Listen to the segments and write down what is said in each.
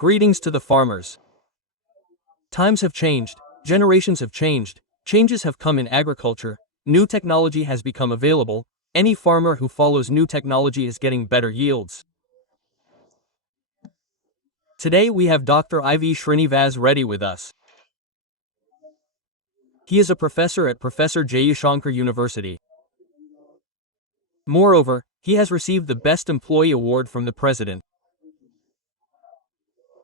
Greetings to the farmers. Times have changed, generations have changed, changes have come in agriculture, new technology has become available, any farmer who follows new technology is getting better yields. Today we have Dr. I.V.Srinivasa ready with us. He is a professor at Professor Jayashankar University. Moreover, he has received the Best Employee Award from the President.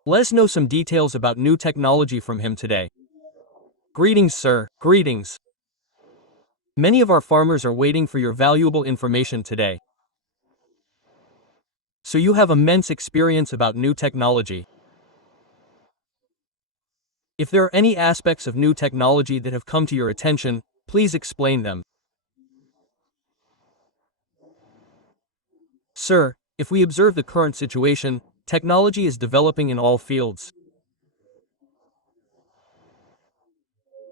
Let us know some details about new technology from him today. Greetings, sir. Greetings. Many of our farmers are waiting for your valuable information today. So you have immense experience about new technology. If there are any aspects of new technology that have come to your attention, please explain them. Sir, if we observe the current situation, technology is developing in all fields.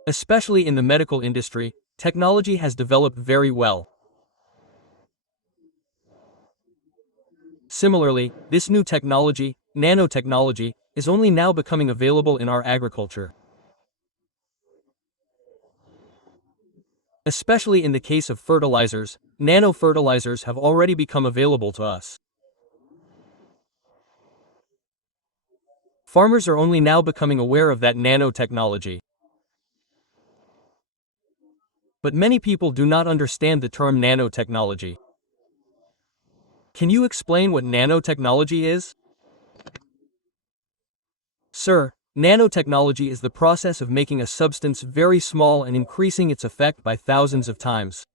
Especially in the medical industry, technology has developed very well. Similarly, this new technology, nanotechnology, is only now becoming available in our agriculture. Especially in the case of fertilizers, nano-fertilizers have already become available to us. Farmers are only now becoming aware of that nanotechnology. But many people do not understand the term nanotechnology. Can you explain what nanotechnology is? Sir, nanotechnology is the process of making a substance very small and increasing its effect by thousands of times.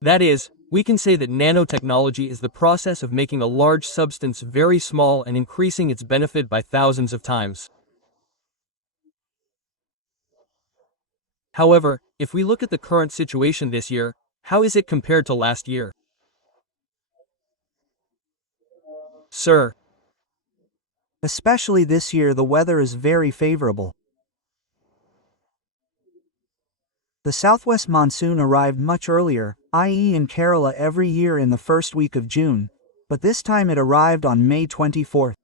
That is, we can say that nanotechnology is the process of making a large substance very small and increasing its benefit by thousands of times. However, if we look at the current situation this year, how is it compared to last year? Sir, Especially this year the weather is very favorable. The southwest monsoon arrived much earlier, i.e. in Kerala every year in the first week of June, but this time it arrived on May 24th.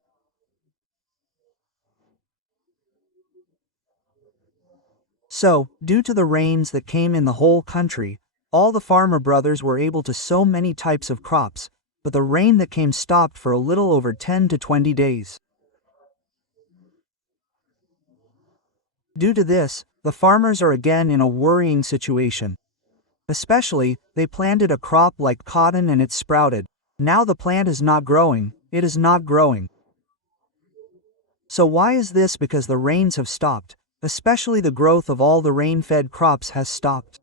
So, due to the rains that came in the whole country, all the farmer brothers were able to sow many types of crops, but the rain that came stopped for a little over 10 to 20 days. Due to this, the farmers are again in a worrying situation. Especially, they planted a crop like cotton and it sprouted. Now the plant is not growing, it is not growing. So why is this? Because the rains have stopped, especially the growth of all the rain-fed crops has stopped.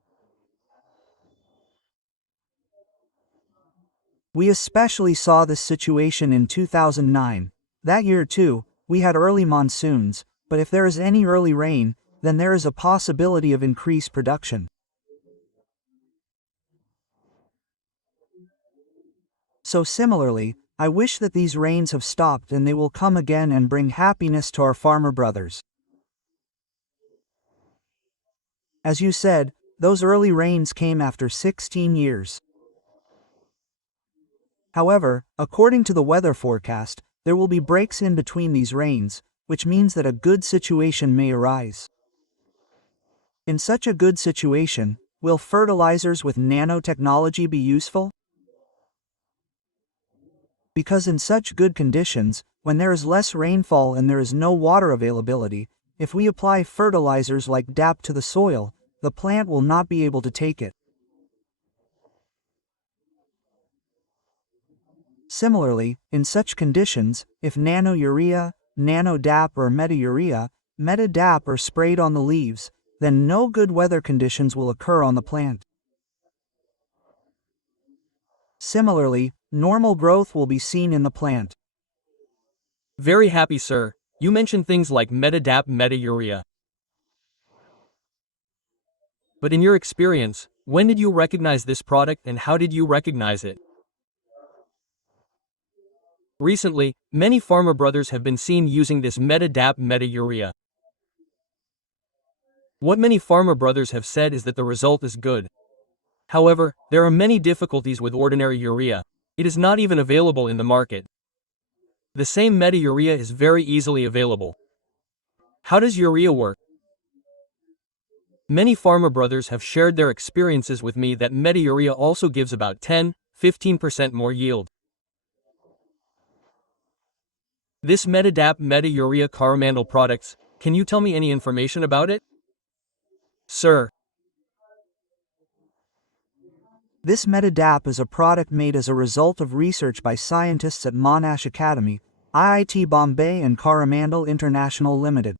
We especially saw this situation in 2009. That year too, we had early monsoons, but if there is any early rain, then there is a possibility of increased production. So similarly, I wish that these rains have stopped and they will come again and bring happiness to our farmer brothers. As you said, those early rains came after 16 years. However, according to the weather forecast, there will be breaks in between these rains, which means that a good situation may arise. In such a good situation, will fertilizers with nanotechnology be useful? Because in such good conditions, when there is less rainfall and there is no water availability, if we apply fertilizers like DAP to the soil, the plant will not be able to take it. Similarly, in such conditions, if nano-urea, nano-DAP or meta-urea, meta-DAP are sprayed on the leaves, then no good weather conditions will occur on the plant. Similarly, normal growth will be seen in the plant. very happy, sir. You mentioned things like meta-DAP, meta-urea. But in your experience, when did you recognize this product and how did you recognize it? Recently, many farmer brothers have been seen using this meta-DAP, meta-urea. What many farmer brothers have said is that the result is good. However, there are many difficulties with ordinary urea. It is not even available in the market. The same meta-urea is very easily available. How does urea work? Many farmer brothers have shared their experiences with me that meta-urea also gives about 10–15% more yield. This Metadap meta-urea Coromandel products, can you tell me any information about it? Sir. This Metadap is a product made as a result of research by scientists at Monash Academy, IIT Bombay and Coromandel International Limited.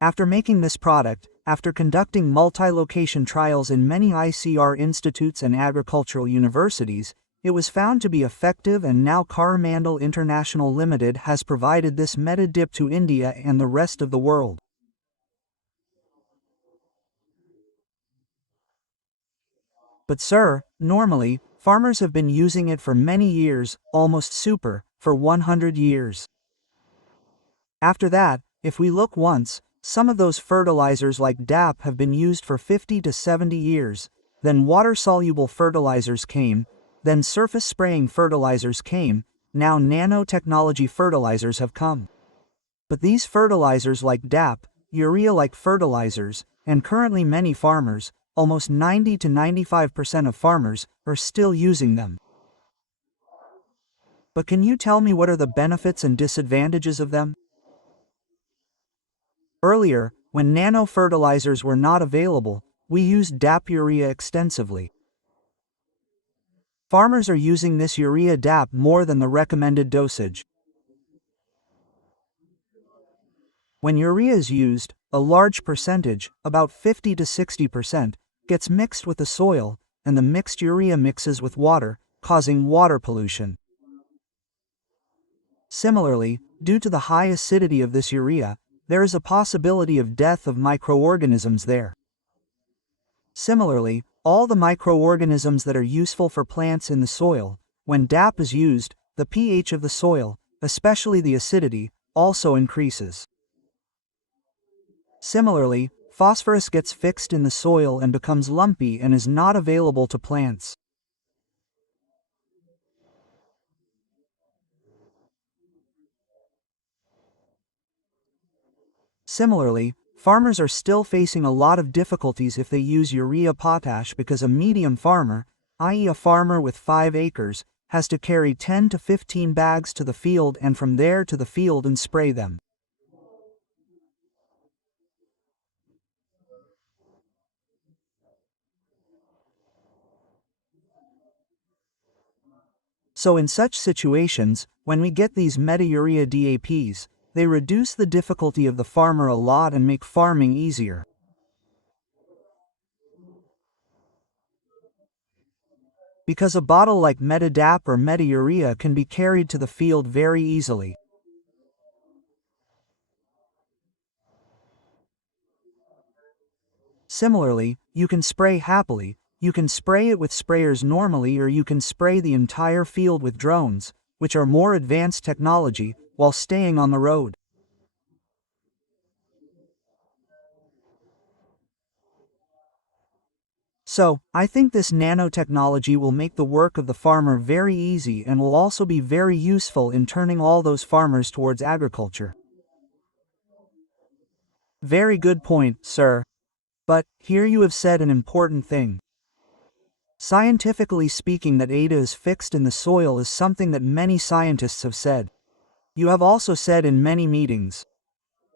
After making this product, after conducting multi-location trials in many ICR institutes and agricultural universities, it was found to be effective, and now Coromandel International Limited has provided this Metadip to India and the rest of the world. But sir, normally, farmers have been using it for many years, almost for 100 years. After that, if we look once, some of those fertilizers like DAP have been used for 50 to 70 years, then water-soluble fertilizers came, then surface spraying fertilizers came, now nanotechnology fertilizers have come. But these fertilizers like DAP, urea-like fertilizers, and currently many farmers, almost 90 to 95% of farmers, are still using them. But can you tell me what are the benefits and disadvantages of them? Earlier, when nano fertilizers were not available, we used DAP urea extensively. Farmers are using this urea DAP more than the recommended dosage. When urea is used, a large percentage, about 50 to 60%, gets mixed with the soil, and the mixed urea mixes with water, causing water pollution. Similarly, due to the high acidity of this urea, there is a possibility of death of microorganisms there. Similarly, all the microorganisms that are useful for plants in the soil, when DAP is used, the pH of the soil, especially the acidity, also increases. Similarly, phosphorus gets fixed in the soil and becomes lumpy and is not available to plants. Similarly, farmers are still facing a lot of difficulties if they use urea potash, because a medium farmer, i.e. a farmer with 5 acres, has to carry 10 to 15 bags to the field and from there to the field and spray them. So in such situations, when we get these meta-urea DAPs, they reduce the difficulty of the farmer a lot and make farming easier. Because a bottle like Metadap or meta-urea can be carried to the field very easily. Similarly, you can spray happily. You can spray it with sprayers normally, or you can spray the entire field with drones, which are more advanced technology, while staying on the road. So, I think this nanotechnology will make the work of the farmer very easy and will also be very useful in turning all those farmers towards agriculture. Very good point, sir. But, here you have said an important thing. Scientifically speaking, that ADA is fixed in the soil is something that many scientists have said. You have also said in many meetings.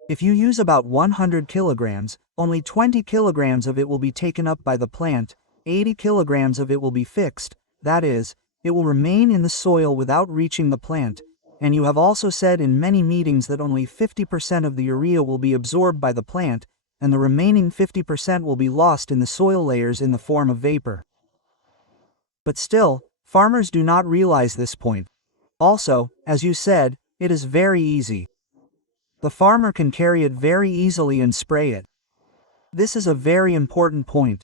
If you use about 100 kilograms, only 20 kilograms of it will be taken up by the plant, 80 kilograms of it will be fixed, that is, it will remain in the soil without reaching the plant, and you have also said in many meetings that only 50% of the urea will be absorbed by the plant, and the remaining 50% will be lost in the soil layers in the form of vapor. But still, farmers do not realize this point. Also, as you said, it is very easy. The farmer can carry it very easily and spray it. This is a very important point.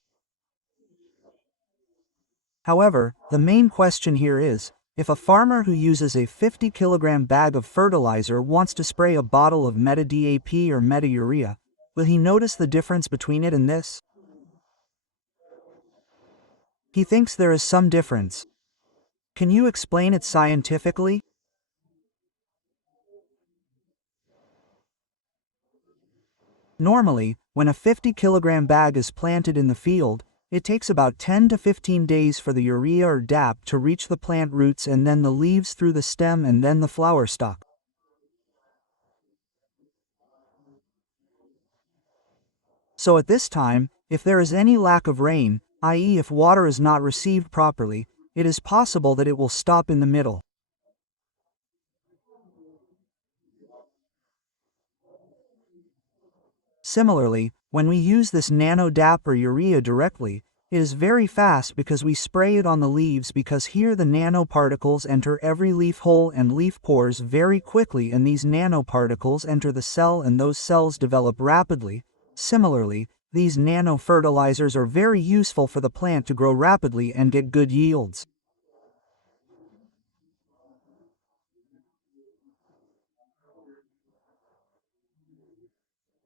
However, the main question here is, if a farmer who uses a 50 kilogram bag of fertilizer wants to spray a bottle of Meta-DAP or Meta-Urea, will he notice the difference between it and this? He thinks there is some difference. Can you explain it scientifically? Normally, when a 50-kilogram bag is planted in the field, it takes about 10 to 15 days for the urea or DAP to reach the plant roots and then the leaves through the stem and then the flower stalk. So at this time, if there is any lack of rain, i.e. if water is not received properly, it is possible that it will stop in the middle. Similarly, when we use this nano DAP or urea directly, it is very fast because we spray it on the leaves because here the nanoparticles enter every leaf hole and leaf pores very quickly and these nanoparticles enter the cell and those cells develop rapidly. Similarly, these nano-fertilizers are very useful for the plant to grow rapidly and get good yields.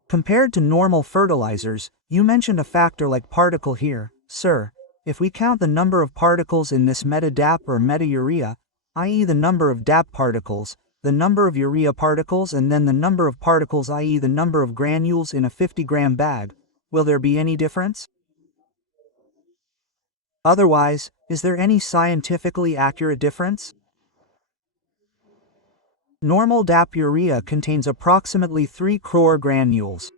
Compared to normal fertilizers, you mentioned a factor like particle here, sir. If we count the number of particles in this meta-DAP or meta-urea, i.e. the number of DAP particles, the number of urea particles and then the number of particles i.e. the number of granules in a 50-gram bag, will there be any difference? Otherwise, is there any scientifically accurate difference? Normal DAP urea contains approximately 3 crore granules.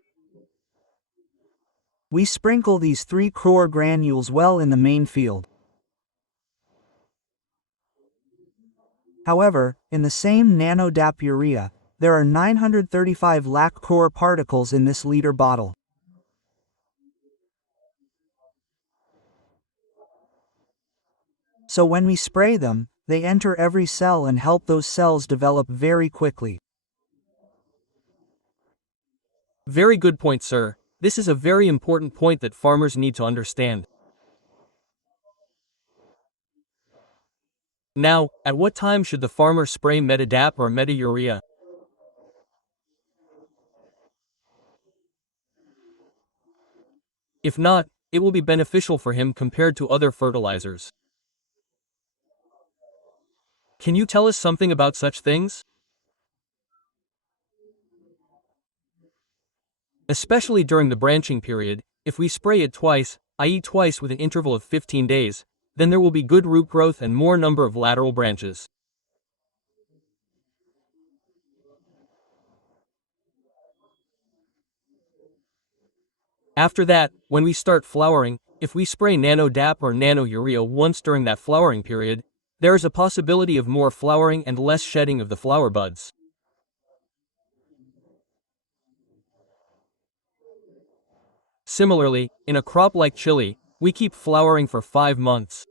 We sprinkle these 3 crore granules well in the main field. However, in the same nano DAP urea, there are 935 lakh crore particles in this liter bottle. So when we spray them, they enter every cell and help those cells develop very quickly. Very good point, sir. This is a very important point that farmers need to understand. Now, at what time should the farmer spray Metadap or Meta-urea? If not, it will be beneficial for him compared to other fertilizers. Can you tell us something about such things? Especially during the branching period, if we spray it twice, i.e. twice with an interval of 15 days, then there will be good root growth and more number of lateral branches. After that, when we start flowering, if we spray Nano DAP or Nano Urea once during that flowering period, there is a possibility of more flowering and less shedding of the flower buds. Similarly, in a crop like chili, we keep flowering for 5 months.